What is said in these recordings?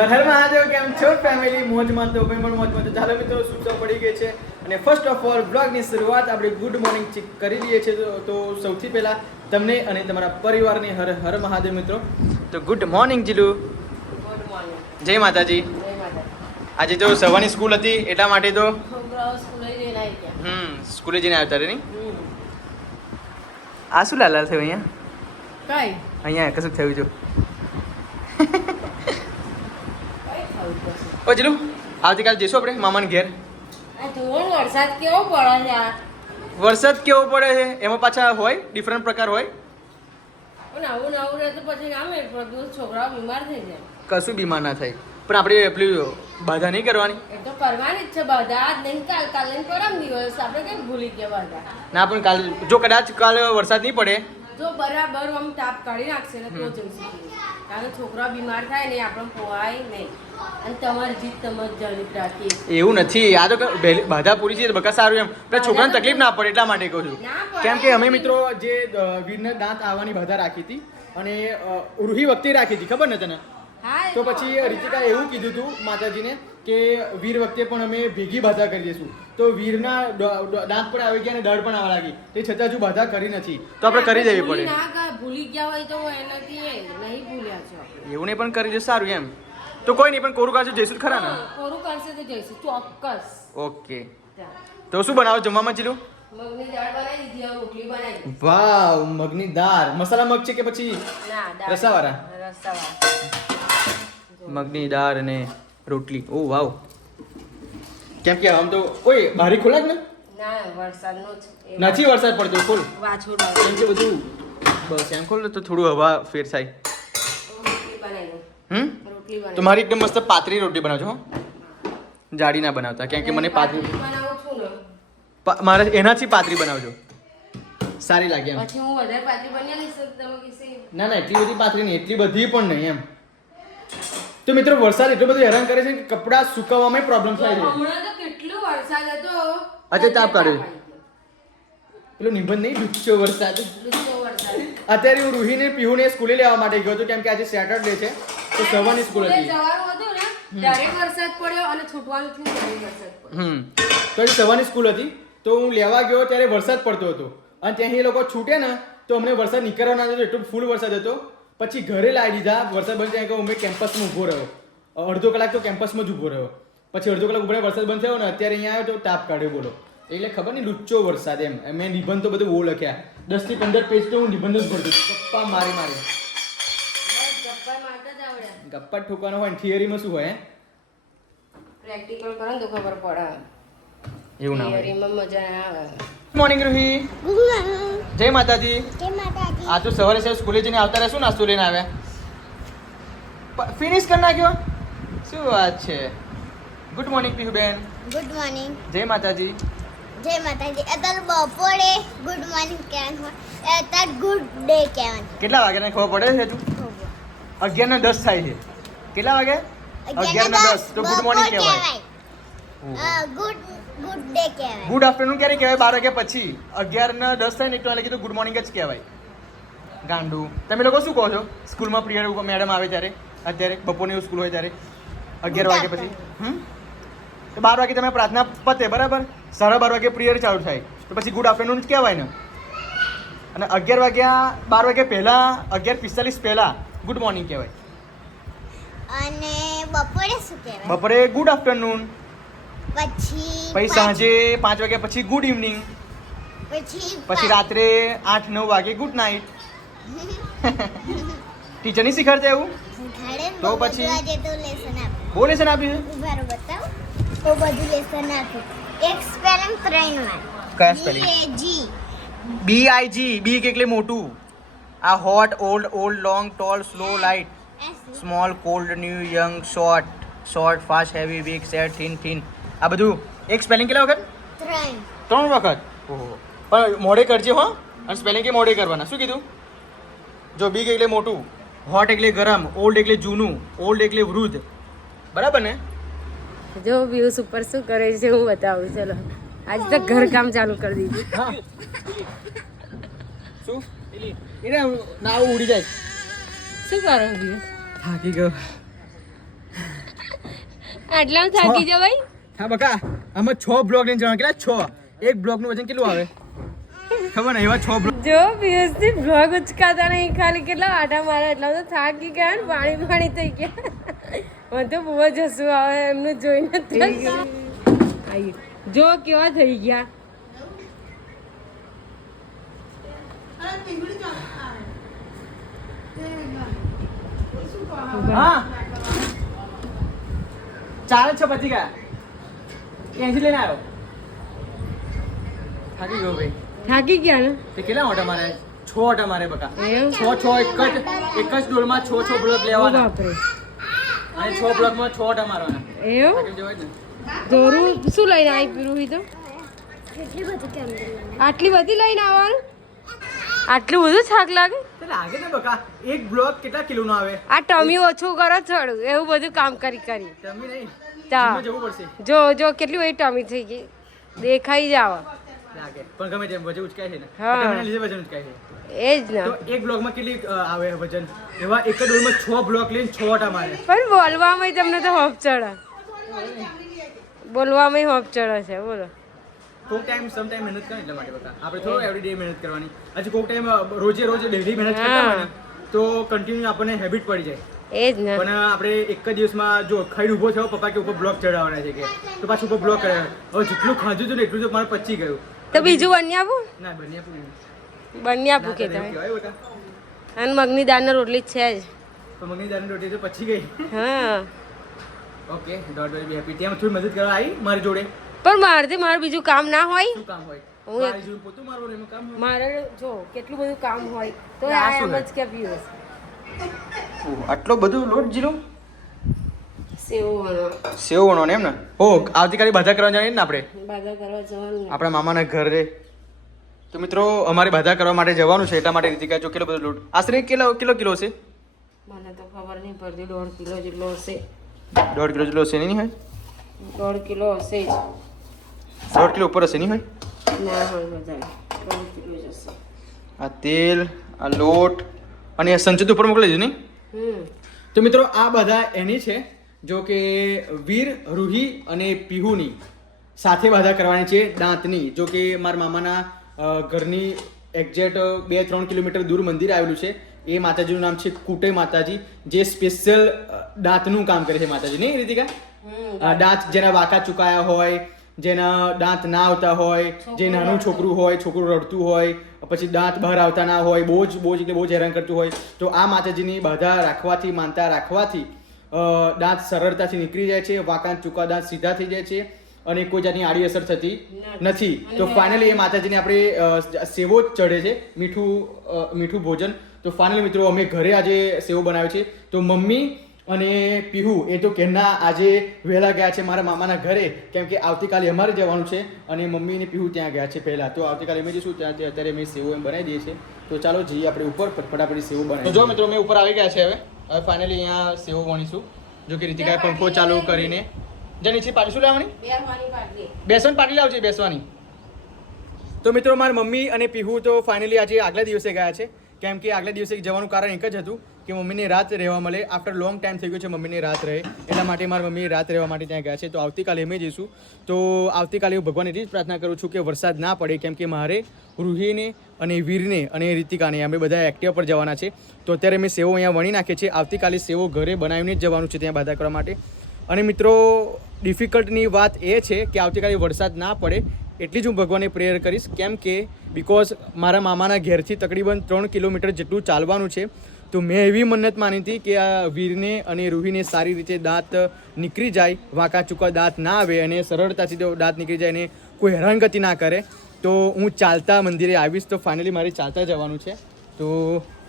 હર મહાદેવ કેમ છો ફેમિલી મોજમાં તો ભાઈ પણ મોજમાં તો. ચાલો મિત્રો સૂચો પડી ગઈ છે? અને ફર્સ્ટ ઓફ ઓલ બ્લોગની શરૂઆત આપણે ગુડ મોર્નિંગ કરી લઈએ છીએ. તો- સૌથી પહેલા તમને અને તમારા પરિવારને હર હર મહાદેવ મિત્રો. તો ગુડ મોર્નિંગ જીલુ. જય માતાજી. આજે તો સવારની સ્કૂલ હતી એટલા માટે તો? હમ સ્કૂલે જઈને આવતા રહે નહીં? આ શું લાલ લાલ થયું અહીંયા? કઈ. અહીંયા કશું થયું જો કઈ થયું પછી ઓ જીલુ આવતીકાલે જઈશું આપણે મામાને ઘેર. વરસાદ કેવો પડે છે વરસાદ કેવો પડે છે? એમાં પાછા હોય ડિફરન્ટ પ્રકાર હોય. પણ આવું ને આવું રહે તો પછી આમ છોકરાઓ બીમાર થઈ જાય. કશું બીમાર ના થાય. પણ આપણે પેલી બાધા નહીં કરવાની. એ તો કરવાની જ છે બાધા. આજ નહીં કાલ કાલે પરમ દિવસ. આપણે કેમ ભૂલી ગયા બધા? ના પણ કાલ જો કદાચ કાલે વરસાદ નહીં પડે જો બરાબર આમ તાપ કાઢી નાખશે ને તો જમશે કારણ કે છોકરા બીમાર થાય ને આપણે પોવાય નહીં. અને તમારી જીત તમે જલિત રાખી એવું નથી. આ તો બાધા પૂરી છે તો બકા સારું એમ. પેલા છોકરાને તકલીફ ના પડે એટલા માટે કહું છું. કેમ કે અમે મિત્રો જે વીરને દાંત આવવાની બાધા રાખી હતી અને અ, રૂહી વખતે રાખી હતી. ખબર ને તને? તો પછી રીતિકા એવું કીધું હતું માતાજીને કે વીર વખતે પણ અમે ભેગી બાધા કરી દઈશું. તો વીરના દાંત પણ આવી ગયા અને દળ પણ આવવા લાગી. તે છતાં હજુ બાધા કરી નથી. તો આપણે કરી દેવી પડે. ના ભૂલી ગયા હોય તો એનાથી નહીં ભૂલ્યા છો. એવું નહીં પણ કરી દે સારું એમ. તો કોઈ નહીં પણ કોરું કાજુ જઈશું ખરા ને? કોરું કરશે તો જઈશું ચોક્કસ. ઓકે. તો શું બનાવો જમવામાં ચીલું? મગની દાળ બનાવી દીધી હવે રોટલી બનાવી. વાવ મગની દાળ. મસાલા મગ છે કે પછી ના દાળ. રસાવાળા? રસાવાળા. મગની દાળ અને રોટલી. ઓ વાવ. કેમ કે આમ તો ઓય બારી ખોલાક ને ના વરસાદનો જ નથી વરસાદ પડતો ખોલ. વાછોડ. કેમ કે બધું બસ એમ ખોલ તો થોડું હવા ફેર થાય. રોટલી બનાવી દઉં. હમ? તો બનાવી મારી એકદમ મસ્ત પાતળી રોટી બનાવજો હો. જાડી ના બનાવતા કેમ કે મને પાતળી મારે એનાથી પાતળી બનાવજો. સારી લાગે એમ. પછી હું વધારે પાતળી બની લઈશ તમે કહેશો, ના ના એટલી બધી પાતળી નહીં એટલી બધી પણ નહીં એમ. તો મિત્રો વરસાદ એટલો બધો હેરાન કરે છે કે કપડાં સુકાવવામાં પ્રોબ્લેમ થાય છે. હમણાં તો કેટલો વરસાદ હતો. આજે તાપ કાઢ્યો. પેલો નિબંધ નહીં લુચ્ચો વરસાદ. અત્યારે હું રૂહીને પીહુને સ્કૂલે લેવા માટે ગયો હતો કેમ કે આજે સેટરડે છે તો સવારની સ્કૂલ હતી. જવાનું હતું ને ત્યારે વરસાદ પડ્યો અને છૂટવાનું થયું વરસાદ હમ. તો આજે સવારની સ્કૂલ હતી તો હું લેવા ગયો ત્યારે વરસાદ પડતો હતો. અને ત્યાંથી એ લોકો છૂટે ને તો અમને વરસાદ નીકળવાનો હતો એટલો ફૂલ વરસાદ હતો. પછી ઘરે લાવી દીધા. વરસાદ બંધ થયા અમે કેમ્પસમાં ઊભો રહ્યો. અડધો કલાક તો કેમ્પસમાં જ ઊભો રહ્યો. પછી અડધો કલાક ઊભો વરસાદ બંધ થયો ને અત્યારે અહીંયા આવ્યો તો તાપ કાઢ્યો બોલો. એટલે ખબર નહીં લુચ્ચો વરસાદ એમ. મેં નિબંધ તો બધું બહુ લખ્યા. દસથી પંદર પેજ તો હું નિબંધ જ ભરતો. ગપ્પા મારી મારી. ગપ્પા મારતા જ આવડે. ગપ્પા ઠોકવાનો હોય ને થિયરીમાં શું હોય પ્રેક્ટિકલ કરો તો ખબર પડે. એવું ના હોય. થિયરીમાં મજા આવે. મોર્નિંગ રૂહી જય માતાજી. જય માતાજી. આ તો સવારે સવારે સ્કૂલે જઈને આવતા રહ્યા શું નાસ્તો લઈને આવ્યા? ફિનિશ કરી નાખ્યો? શું વાત છે? ગુડ મોર્નિંગ પીહુબેન ગુડ મોર્નિંગ જય માતાજી. જય માતાજી. અત્યારે બપોરે ગુડ મોર્નિંગ કહેવાનું હોય. અત્યારે ગુડ ડે કહેવાનું. કેટલા વાગ્યાને ખબર પડે છે હજુ? અગિયાર ને દસ થાય છે. કેટલા વાગે? અગિયાર ને દસ. તો ગુડ મોર્નિંગ કહેવાય. ગુડ ગુડ ડે કહેવાય. ગુડ આફ્ટરનૂન ક્યારે કહેવાય? બાર વાગ્યા પછી. અગિયાર ને દસ થાય ને એટલે કીધું ગુડ મોર્નિંગ જ કહેવાય. ગાંડુ. તમે લોકો શું કહો છો? સ્કૂલમાં પિરિયડ મેડમ આવે ત્યારે? અત્યારે? બપોરની સ્કૂલ હોય ત્યારે? અગિયાર વાગ્યા પછી. હમ? તો બાર વાગે તમે પ્રાર્થના પતે બરાબર? સાડા બાર વાગે પ્રિયર ચાલુ થાય. તો પછી ગુડ આફ્ટરનૂન જ કહેવાય ને. અને અગિયાર વાગ્યા બાર વાગ્યા પહેલાં અગિયાર પિસ્તાલીસ પહેલાં ગુડ મોર્નિંગ કહેવાય. અને બપોરે શું કહેવાય? બપોરે ગુડ આફ્ટરનૂન પછી પછી સાંજે પાંચ વાગ્યા પછી ગુડ ઇવનિંગ પછી પછી રાત્રે આઠ નવ વાગે ગુડ નાઇટ ટીચર નહીં શીખવાડતા એવું? તો પછી? તો બહુ લેસન આપ્યું બતાવો. બધું લેસન આપ્યું. એક સ્પેલિંગ ત્રણ વાર. કયા સ્પેલિંગ બી આઈ જી બી એટલે મોટું? આ hot old old long tall slow light small cold new young short short fast heavy weak set thin thin આ બધું એક સ્પેલિંગ કેટલા વખત? ત્રણ. વખત? ઓહો. પણ મોડે કરજે હો અને સ્પેલિંગ કે મોડે કરવાના. શું કીધું? જો બિગ એટલે મોટું હોટ એટલે ગરમ ઓલ્ડ એટલે જૂનું ઓલ્ડ એટલે વૃદ્ધ. બરાબર ને? જો વ્યુઝ ઉપર શું કરે છે હું બતાવું. ચલો. આજ તો ઘર કામ ચાલુ કરી દીધું. હા. શું? એને નાવ ઉડી જાય. શું કરો વ્યુઝ થાકી ગયો. આટલા થાકી જવાય હા બકા આમાં છ બ્લોક લઈને જવાના. કેટલા? છ. એક બ્લોકનું વજન કેટલું આવે? ખબર ને એવા છ બ્લોક જો પીયુષથી બ્લોગ ઉચકાતા નહીં. ખાલી કેટલા આટા મારા એટલા તો થાકી ગયા ને પાણી પાણી થઈ ગયા. મને તો બહુ જ હસવું આવે એમનું જોઈને જ જો કેવા થઈ ગયા. ચાલે છે પછી પતી ગયા. ત્યાંથી લઈને આવ્યો. થાકી ગયો ભાઈ. થાકી ગયા ને? તે કેટલા ઓટા મારે? છ ઓટા મારે બકા. એમ? છ છ એક જ એક જ ડોલમાં છ છ બ્લોક લેવાના. બાપરે. અને છ બ્લોકમાં છ ઓટા મારવાના. એવું? થાકી જવાય જ ને? દોરું શું લઈને આવી પીરું તો? કેટલી બધી કેમ આટલી બધી લઈને આવવાનું? આટલું બધું થાક લાગે? લાગે ને બકા એક બ્લોક કેટલા કિલોનો આવે? આ ટમી ઓછું કરો થોડું એવું બધું કામ કરી કરી. નહીં તા. જવું પડશે. જો જો કેટલી બધી ટમી થઈ ગઈ. દેખાઈ જાવ. લાગે. પણ ગમે તેમ વજન ઉચકાય છે ને. હા. તમને લીધે વજન ઉચકાય છે. એ જ ને. તો એક બ્લોકમાં કેટલી આવે વજન? એવા એક જ ડોલમાં છ બ્લોક લઈને છ ઓટા મારે. પણ બોલવામાં તમને તો હોપ ચડે. બોલવામાં હોપ ચડે છે બોલો. કોક ટાઈમ સમ ટાઈમ મહેનત કરે એટલા માટે બકા. આપણે થોડો એવરી ડે મહેનત કરવાની. આજે કોક ટાઈમ રોજે રોજ ડેલી મહેનત કરતા હોય ને તો કન્ટિન્યુ આપણને હેબિટ પડી જાય. એ જ ને. પણ આપણે એક જ દિવસમાં જો ખાઈ ઊભો થયો પપ્પા કે ઉપર બ્લોક ચડાવવાના છે કે તો પાછું ઉપર બ્લોક કરે. હવે જેટલું ખાધું હતું ને એટલું તો મારે પચી ગયું. તો બીજું બન્યા આપું? ના બન્યા આપું કે તમે. અને મગની દાળની રોટલી છે જ. તો મગની દાળની રોટલી તો પચી ગઈ. હા. ઓકે ડોટ વેરી હેપી ત્યાં થોડી મદદ કરવા આવી મારી જોડે. પણ મારથી મારું બીજું કામ ના હોય. શું કામ હોય? હું મારી જોડે પોતું મારવાનું એમાં કામ હોય? મારે જો કેટલું બધું કામ હોય તો આ એમ જ કે પીવું આટલો બધો લોટ જીરો? સેવો સેવ વણો એમ ને? હો આવતીકાલે બાધા કરવા જવાની ને આપણે? બાધા કરવા જવાનું. આપણા મામાના ઘરે. તો મિત્રો અમારે બાધા કરવા માટે જવાનું છે એટલા માટે રીતિકા જો કેટલો બધો લોટ આશરે કેટલો કિલો કિલો છે મને તો ખબર નહીં પડતી દોઢ કિલો જેટલો હશે. દોઢ કિલો જેટલો હશે નહીં હોય? દોઢ કિલો હશે જ. દોઢ કિલો ઉપર હશે નહીં હોય આ તેલ આ લોટ અને આ સંચિત ઉપર મોકલી દીધું નહીં તો મિત્રો આ બધા એની છે જો કે વીર રૂહી અને પીહુની. સાથે બાધા કરવાની છે દાંતની. જો કે મારા મામાના ઘરની એક્ઝેક્ટ બે ત્રણ કિલોમીટર દૂર મંદિર આવેલું છે. એ માતાજીનું નામ છે કુટે માતાજી જે સ્પેશિયલ દાંતનું કામ કરે છે માતાજી. નહીં રીતિકા? દાંત જેના વાંકા ચુકાયા હોય જેના દાંત ના આવતા હોય જે નાનું છોકરું હોય છોકરું રડતું હોય પછી દાંત બહાર આવતા ના હોય બહુ જ બહુ જ એટલે બહુ જ હેરાન કરતું હોય. તો આ માતાજીની બાધા રાખવાથી માનતા રાખવાથી દાંત સરળતાથી નીકળી જાય છે વાંકાન ચૂકા દાંત સીધા થઈ જાય છે અને કોઈ જાતની આડી અસર થતી નથી. તો ફાઇનલી એ માતાજીને આપણે સેવો જ ચડે છે મીઠું મીઠું ભોજન. તો ફાઇનલી મિત્રો અમે ઘરે આજે સેવો બનાવ્યો છે. તો મમ્મી અને પીહુ એ તો કેના આજે વહેલા ગયા છે મારા મામાના ઘરે કેમ કે આવતીકાલે અમારે જવાનું છે અને મમ્મી અને પીહુ ત્યાં ગયા છે પહેલા. તો આવતીકાલે અમે જઈશું ત્યાં અત્યારે અમે સેવો એમ બનાવી દઈએ છીએ. તો ચાલો જઈએ આપણે ઉપર ફટાફટ સેવો બનાવી જો મિત્રો અમે ઉપર આવી ગયા છે હવે. હવે ફાઇનલી અહીંયા સેવો વણીશું જો કે રીતિકાએ પંખો ચાલુ કરીને. જે નીચે પાટી શું લેવાની બે બેસવાની પાટી લાવજે બેસવાની. તો મિત્રો મારી મમ્મી અને પીહુ તો ફાઇનલી આજે આગલા દિવસે ગયા છે. કેમ કે આગલા દિવસે જવાનું કારણ એક જ હતું. કે મમ્મીને રાત રહેવા મળે. આફ્ટર લોંગ ટાઈમ થઈ ગયો છે મમ્મીને રાત રહે. એટલા માટે મારા મમ્મી રાત રહેવા માટે ત્યાં ગયા છે. તો આવતીકાલે અમે જઈશું. તો આવતીકાલે હું ભગવાન એટલી જ પ્રાર્થના કરું છું કે વરસાદ ના પડે, કેમ કે મારે રૂહીને અને વીરને અને રીતિકાને અમે બધા એક્ટિવા પર જવાના છે. તો અત્યારે મેં સેવો અહીંયા વણી નાખે છે આવતીકાલે સેવો ઘરે બનાવીને જ જવાનું છે ત્યાં બાધા કરવા માટે. અને મિત્રો ડિફિકલ્ટની વાત એ છે કે આવતીકાલે વરસાદ ના પડે એટલી જ હું ભગવાનને પ્રેયર કરીશ. કેમ કે બિકોઝ મારા મામાના ઘેરથી તકરીબન ત્રણ કિલોમીટર જેટલું ચાલવાનું છે. તો મેં એવી મન્નત માની હતી કે આ વીરને અને રૂહીને સારી રીતે દાંત નીકળી જાય વાંકા ચૂકા દાંત ના આવે અને સરળતાથી દાંત નીકળી જાય અને કોઈ હેરાનગતિ ના કરે. તો હું ચાલતા મંદિરે આવીશ તો ફાઇનલી મારે ચાલતા જવાનું છે. તો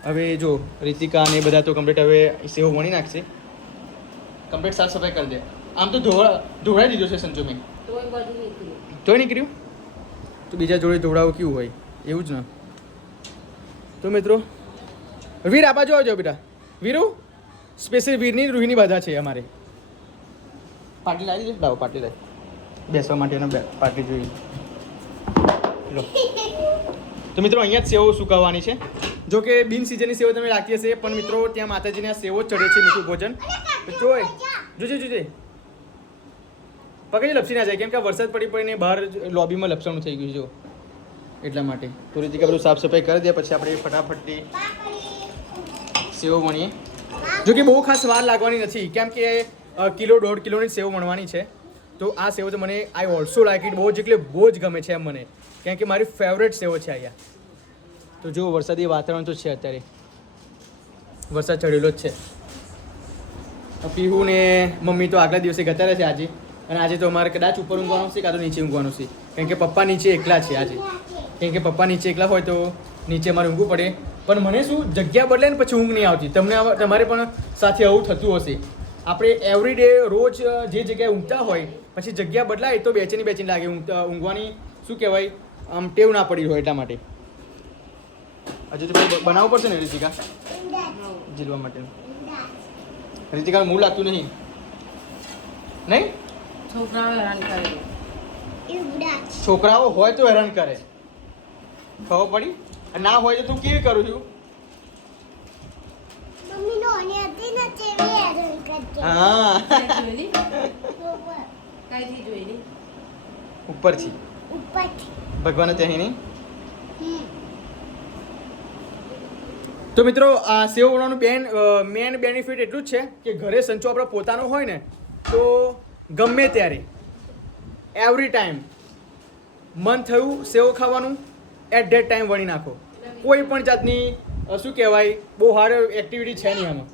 હવે જો રીતિકા અને બધા તો કમ્પ્લીટ હવે સેવો વણી નાખશે. કમ્પ્લીટ સાફ સફાઈ કરી દે. આમ તો ધોવા ધોવડાવી દીધો છે સંજો મેં. તોય નીકળ્યું. તોય નીકળ્યું? તો બીજા જોડે ધોવડાવું કેવું હોય? એવું જ ને? તો મિત્રો વીર આપા જોવા જો બેટા. વીરુ સ્પેશિયલ વીરની રૂહીની બાધા છે અમારે. પાટી લાવી દે લાવો પાટી લાવી બેસવા માટેનો બે પાટલી જોઈએ. લો. તો મિત્રો અહીંયા જ સેવો સુકાવવાની છે. જો કે બિન સિઝનની સેવો તમે રાખી હશે પણ મિત્રો ત્યાં માતાજીને આ સેવો જ ચડે છે મીઠું ભોજન. તો જોઈ જોજે જોજે. પકડી લપસી ના જાય કેમ કે વરસાદ પડી પડીને બહાર લોબીમાં લપસણું થઈ ગયું છે જો. એટલા માટે. તો રીતિકા બધું સાફ સફાઈ કરી દે પછી આપણે ફટાફટથી સેવો વણીએ જો કે બહુ ખાસ વાર લાગવાની નથી, કેમ કે કિલો દોઢ કિલોની સેવ વણવાની છે. તો આ સેવ તો મને આઈ ઓલ્સો લાઈક ઇટ બહુ જ, એટલે બહુ જ ગમે છે એમ મને. કેમ કે મારી ફેવરેટ સેવ છે અહીંયા. તો જો, વરસાદી વાતાવરણ તો છે અત્યારે. વરસાદ ચડેલો જ છે. પીહુ ને મમ્મી તો આગલા દિવસે ગતા રહેશે આજે. અને આજે તો અમારે કદાચ ઉપર ઊંઘવાનું છે, કાં તો નીચે ઊંઘવાનું છે. કેમ કે પપ્પા નીચે એકલા છે આજે. કેમ કે પપ્પા નીચે એકલા હોય તો નીચે અમારે ઊંઘવું પડે. પણ મને શું જગ્યા બદલે ને પછી ઊંઘ નહીં આવતી. તમને તમારે પણ સાથે આવું થતું હશે. આપણે એવરી ડે રોજ જે જગ્યાએ ઊંઘતા હોય પછી જગ્યા બદલાય તો બેચેની બેચેની લાગે. ઊંઘવાની શું કહેવાય આમ ટેવ ના પડી હોય એટલા માટે. હજુ તો બનાવવું પડશે ને રીતિકા? જીલવા માટે. રીતિકા મૂળ લાગતું નહીં. નહીં? છોકરાઓ હેરાન કરે. છોકરાઓ હોય તો હેરાન કરે. ખબર પડી? ના હોય તો તું કેવી કરું છું? હા. ઉપર. ભગવાન ત્યાં નહીં તો મિત્રો આ સેવ ઉડવાનું બેન મેન બેનિફિટ એટલું જ છે કે ઘરે સંચો આપણો પોતાનો હોય ને તો ગમે ત્યારે એવરી ટાઈમ મન થયું સેવ ખાવાનું એટ ધેટ ટાઈમ વણી નાખો. કોઈ પણ જાતની શું કહેવાય બહુ હાર્ડ એક્ટિવિટી છે નહીં આમાં.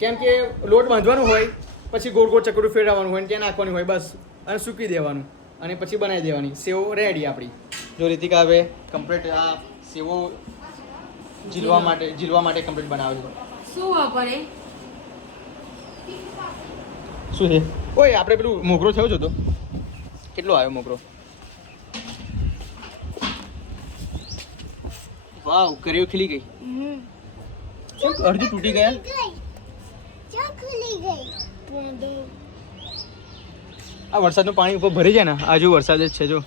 કેમ કે લોટ બાંધવાનો હોય પછી ગોળ ગોળ ચકડું ફેરવવાનું હોય ને ત્યાં નાખવાની હોય બસ. અને સૂકી દેવાનું. અને પછી બનાવી દેવાની. સેવો રેડી આપણી. જો રીતિકા હવે કમ્પ્લીટ આ સેવો જીલવા માટે જીલવા માટે કમ્પ્લીટ બનાવેલું શું વાપરે? શું છે? ઓય આપણે પેલું મોગરો થયો જ હતો કેટલો આવ્યો મોગરો? વાવ કરીઓ ખીલી ગઈ. કેમ અડધી તૂટી ગયા? ક્યાં ખુલી ગઈ. આ વરસાદનું પાણી ઉપર ભરી જાય ને આજુ વરસાદ જ છે જો.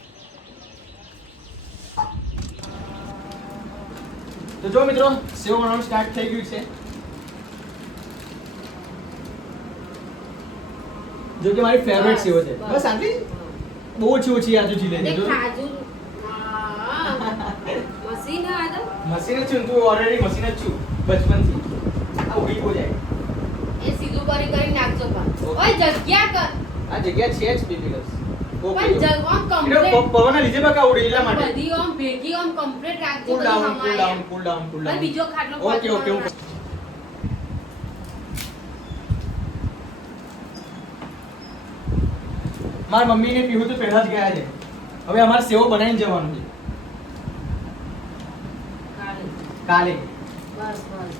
તો જો મિત્રો સેવ બનાવવાનું સ્ટાર્ટ થઈ ગયું છે. જો કે મારી ફેવરેટ સેવ છે. બસ આટલી? બહુ ઓછી ઓછી આજુ જીલે છે જો ખાજુ મશીન આ તો મશીન જ છું તું ઓલરેડી મશીન જ છું. બચપનથી. આ ઊભી જાય. એ સીધું કરી કરી નાખજો પણ. ઓય જગ્યા કર. આ જગ્યા છે જ બેબીલસ પણ જગ ઓમ કમ્પ્લીટ પવન લીધે બકા ઉડી એટલા માટે? બધી ઓમ ભેગી ઓમ કમ્પ્લીટ રાખજો cool down cool down cool down cool down બીજો ખાટલો ઓકે ઓકે મારા મમ્મી ને પીવું તો પહેલા જ ગયા છે. હવે અમારે સેવો બનાવીને જવાનું છે. કાલે. બસ બસ.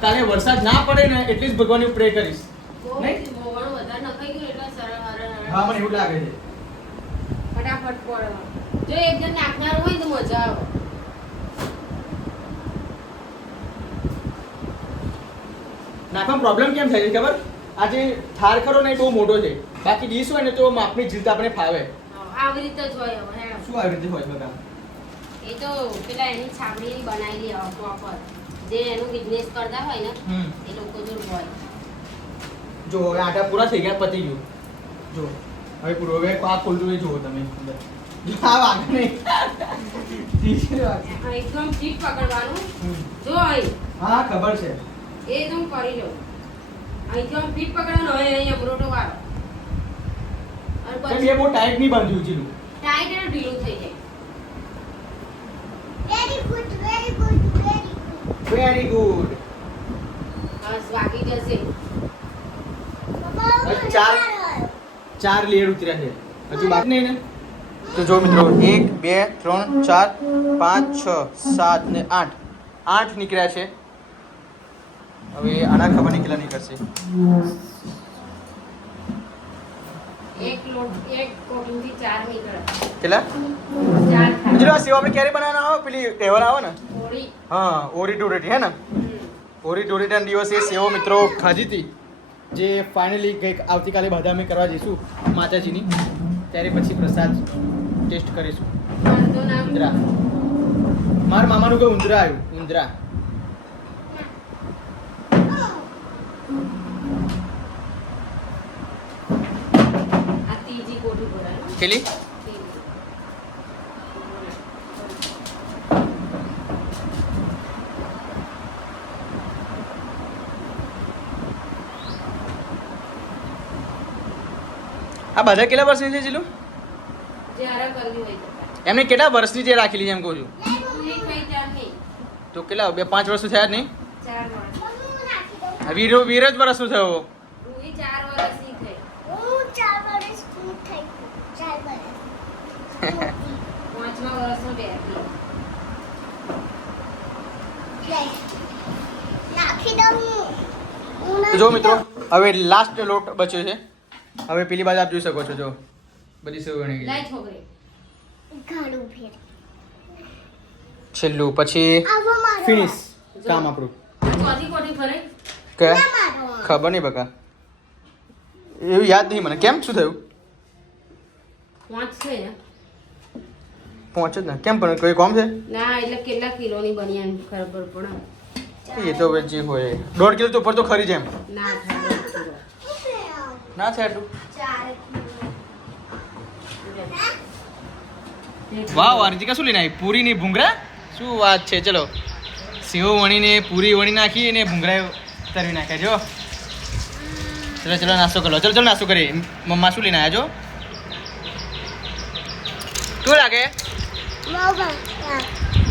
કાલે વરસાદ ના પડે ને એટલી જ ભગવાનને પ્રે કરીશ. નહીં? મોવણ વધારે નખાઈ ગયું એટલે સરળ હરણ. હા મને એવું લાગે છે. ફટાફટ પડે જો એકદમ નાખનાર હોય તો મજા આવે. નાખવામાં પ્રોબ્લેમ કેમ થાય છે ખબર? આજે થાર ખરો ને બહુ મોટો છે. બાકી ડીશ હોય ને તો માપની જીત આપણે ફાવે. હા, આવી રીતે જ હોય શું આવી રીતે હોય બગા એ તો પેલા એની છાબડી બનાવેલી પ્રોપર જે એનો બિઝનેસ કરતા હોય ને એ લોકો જોડે હોય. જો હવે આટા પૂરા થઈ ગયા પતી ગયું. જો હવે પૂરો હવે આ ખોલતું એ જુઓ તમે. આ વાગે નહીં. એકદમ પકડવાનું. જો અહીં. હા ખબર છે. એ તો હું કરી લઉં અહીંથી આમ ફીટ પકડવાનું હોય અહીં અમરોટો વાળો. અને પછી એ બહુ ટાઈટ નહીં બાંધ્યું ચીલું? ટાઈટ અને ઢીલું થઈ જાય very good very good very good very good બસ વાગી જશે. ચાર-. ચાર લેયર ઉતર્યા છે. હજુ બાકી નહીં ને? તો જો મિત્રો એક બે ત્રણ ચાર પાંચ છ સાત ને આઠ. આઠ નીકળ્યા છે. હવે આના ખબર નહીં કેટલા નીકળશે. કેટલા? મિત્રો આ સેવા આપણે ક્યારે બનાવવાના આવે પેલી તહેવાર આવે ને? હા ઓરી ટુરેટી હે ને? ઓરી ટુરેટાના દિવસે સેવો મિત્રો ખાધી હતી જે ફાઇનલી કંઈક આવતીકાલે બધા અમે કરવા જઈશું માતાજીની ત્યારે પછી પ્રસાદ ટેસ્ટ કરીશું. ઉંદરા. મારા મામાનું કોઈ ઉંદરા આવ્યું ઉંદરા. આ તીર પેલી આ બધા કેટલા વર્ષની છે જીલું એમને કેટલા વર્ષની જે રાખેલી છે એમ કહું છું? તો કેટલા બે પાંચ વર્ષ થયા જ નહીં? વીરો વીર જ વર્ષ થયો જો મિત્રો હવે લાસ્ટ લોટ બચ્યો છે. હવે પેલી બાજુ આપ જોઈ શકો છો જો. બધી સેવ ગણી ગઈ. છોકરી. ઘણું ફેર. છેલ્લું પછી ફિનિશ કામ આપણું. કે? ખબર નહીં બકા. એવું યાદ નહીં મને. કેમ? શું થયું? પાંચ ને પહોંચે જ ને? કેમ પણ કોઈ કોમ છે? ના એટલે કેટલા કિલોની બની એમ ખબર પડે. એ તો હવે જે હોય. દોઢ કિલો તો ઉપર તો ખરી જેમ ના. ના છે આટલું ચાર કિલો. વાહ રીતિકા શું લઈને આવી? પૂરી ની ભૂંગરા શું વાત છે? ચલો. સેવ વણીને પૂરી વણી નાખી અને ભૂંગરા તરવી નાખ્યા જો ચલો ચલો નાસ્તો કરો. ચલો ચલો નાસ્તો કરીએ. મમ્મા શું લઈને આવ્યા જો કેવું લાગે?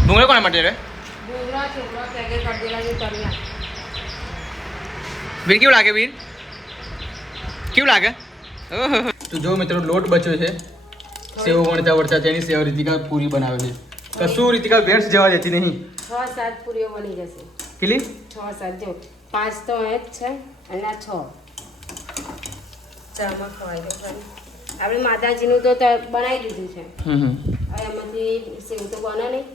ભૂંગળો કોના માટે રે કરી વીર કેવું લાગે વીર? કેવું લાગે. તો જો મિત્રો લોટ બચ્યો છે. સેવ વણતા વણતા તેની સેવ રીતિકા પૂરી બનાવેલી. કશું રીતિકા વેર્સ જવા દેતી નહીં? છ સાત પૂરીઓ બની જશે. કેટલી? છ સાત જો. પાંચ તો એ જ છે અને આ છ. ચામાં ખવાય આપણે માતાજીનું તો બનાવી દીધું છે. હમ હમ. હવે એમાંથી સેવ તો બને નહીં.